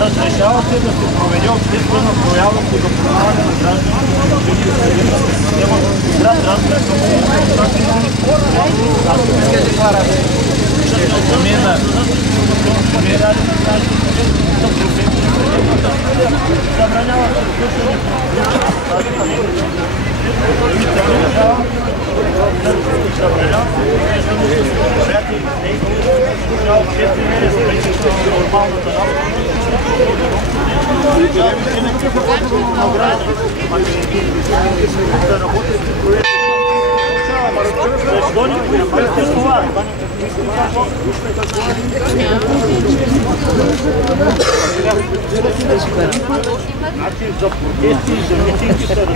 Разрешава се да се проведе обществена проява по запознаване на гражданите в система град Разград забранява се извършване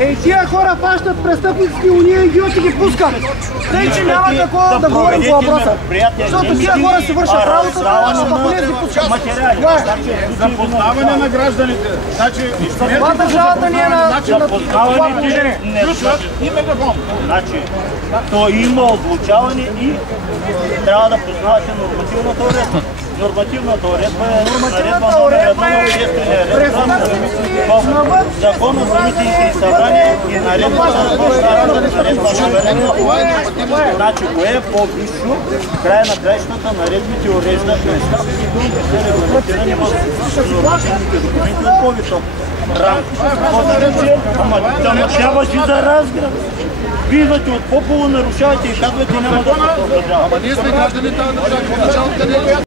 Ей, тия хора фащат престъпници, уния идиоти ги пускат. Тъй, че няма какво да говорим по въпроса. Защото тия хора си вършат работата, а пък уния ги пускат. Запознаване на гражданите. Това държавата не е на това положение. И мегафон. Значи, то има озвучаване и трябва да познавате нормативната уредба. Нормативната уредба е наредба номер 1 на обществения ред. В Закона за митингите и събрания и наредба номер 1. Значи, кое е по-висше, в края на краищата наредбите уреждат неща, които са регламентирани в нормативните документи от по-висок ранг. Ама тя важи за Разград. Вие идвате от Попово, нарушавате и казвате няма да се продължава. Ама ние сме гражданите на държавата.